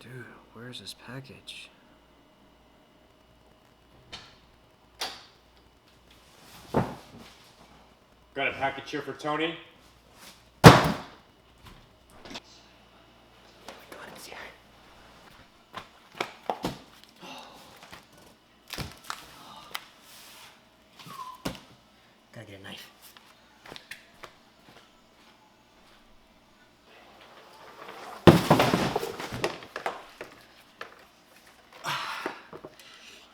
Dude, where's this package? Got a package here for Tony. God, it's here. Gotta get a knife.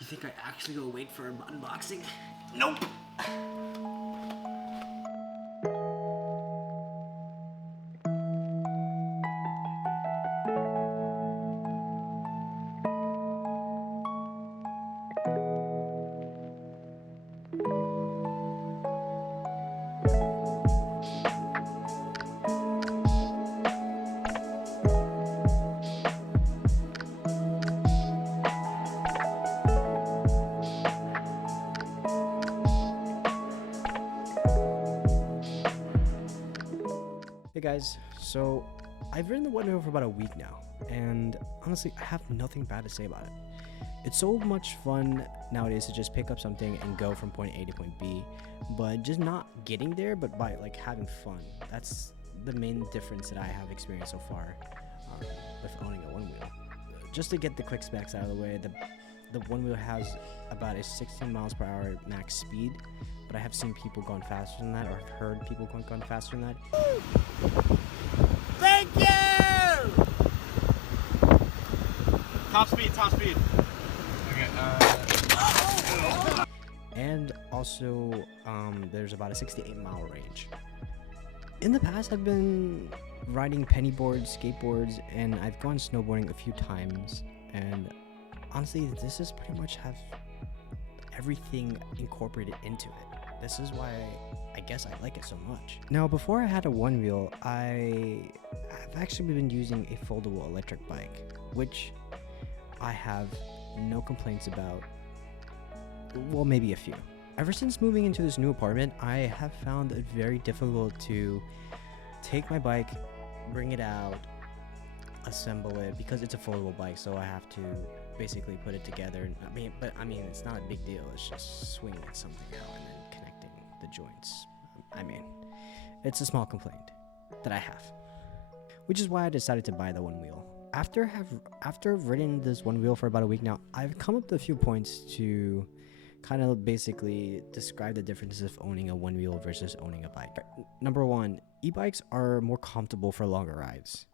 You think I actually go wait for an unboxing? Nope! Hey guys, so I've ridden the One Wheel for about a week now, and honestly, I have nothing bad to say about it. It's so much fun nowadays to just pick up something and go from point A to point B, but just not getting there, but by like having fun. That's the main difference that I have experienced so far with owning a One Wheel. Just to get the quick specs out of the way, the One Wheel has about a 16 miles per hour max speed, but I have seen people going faster than that, or have heard people going faster than that. Thank you! Top speed, top speed. Okay, And also, there's about a 68-mile range. In the past, I've been riding penny boards, skateboards, and I've gone snowboarding a few times. And honestly, this is pretty much have everything incorporated into it. This is why I guess I like it so much. Now, before I had a One Wheel, I've actually been using a foldable electric bike, which I have no complaints about. Well, maybe a few. Ever since moving into this new apartment, I have found it very difficult to take my bike, bring it out, assemble it, because it's a foldable bike, so I have to basically put it together. I mean, it's not a big deal. It's just swinging it somehow and then connecting the joints. I mean, it's a small complaint that I have, which is why I decided to buy the One Wheel. After I've ridden this One Wheel for about a week now, I've come up with a few points to kind of basically describe the differences of owning a One Wheel versus owning a bike. Number one, e-bikes are more comfortable for longer rides.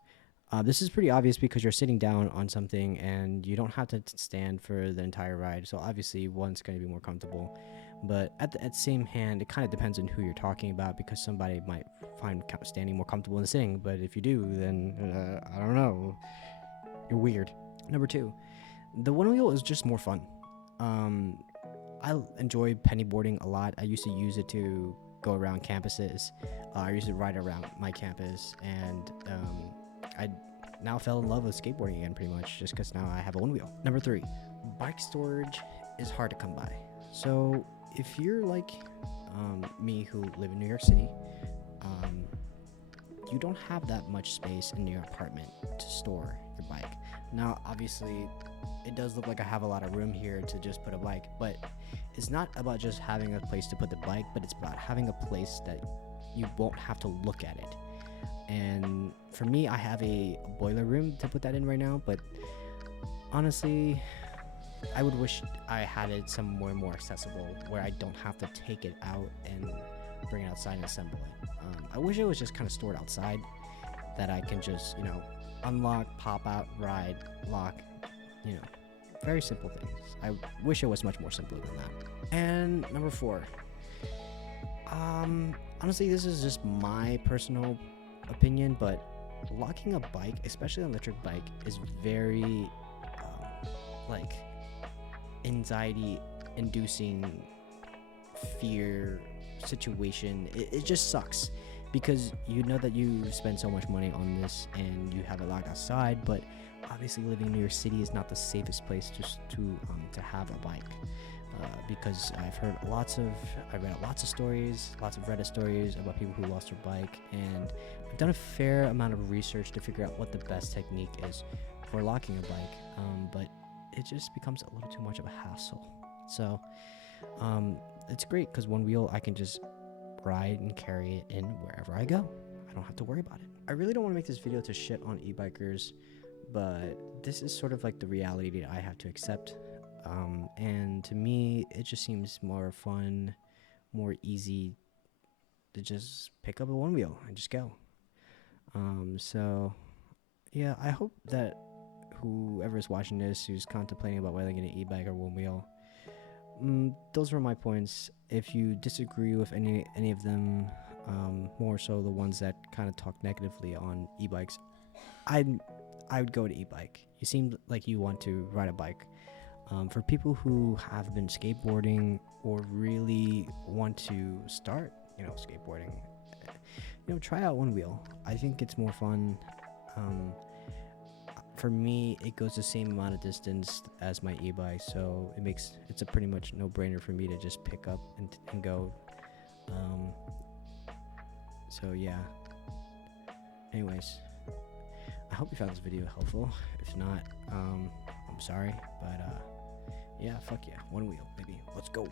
This is pretty obvious because you're sitting down on something and you don't have to stand for the entire ride. So obviously one's going to be more comfortable. But at the same hand, it kind of depends on who you're talking about, because somebody might find standing more comfortable than sitting. But if you do, then I don't know. You're weird. Number two, the One Wheel is just more fun. I enjoy pennyboarding a lot. I used to use it to go around campuses. I used to ride around my campus, and I now fell in love with skateboarding again, pretty much, just because now I have a One Wheel. Number three, bike storage is hard to come by. So if you're like me, who live in New York City, you don't have that much space in your apartment to store your bike. Now, obviously, it does look like I have a lot of room here to just put a bike, but it's not about just having a place to put the bike, but it's about having a place that you won't have to look at it. And for me, I have a boiler room to put that in right now, but honestly, I would wish I had it somewhere more accessible where I don't have to take it out and bring it outside and assemble it. I wish it was just kind of stored outside, that I can just, unlock, pop out, ride, lock, very simple things. I wish it was much more simpler than that. And number four, honestly, this is just my personal opinion, but locking a bike, especially an electric bike, is very anxiety inducing fear situation. It just sucks, because you know that you spend so much money on this and you have it locked outside, but obviously living in New York City is not the safest place to have a bike. because I've read lots of stories, lots of Reddit stories about people who lost their bike, and I've done a fair amount of research to figure out what the best technique is for locking a bike. But it just becomes a little too much of a hassle. So it's great because one wheel I can just ride and carry it in wherever I go. I don't have to worry about it. I really don't want to make this video to shit on e-bikers, but this is sort of like the reality that I have to accept. And to me, it just seems more fun, more easy to just pick up a one wheel and just go. So yeah, I hope that whoever's watching this who's contemplating about whether to get an e-bike or one wheel, those were my points. If you disagree with any of them, more so the ones that kind of talk negatively on e-bikes, I would go to e-bike. You seem like you want to ride a bike. For people who have been skateboarding or really want to start, skateboarding, try out one wheel. I think it's more fun. For me, it goes the same amount of distance as my e-bike, so it's a pretty much no-brainer for me to just pick up and go. So yeah. Anyways, I hope you found this video helpful. If not, I'm sorry, but yeah, fuck yeah, one wheel, baby. Let's go.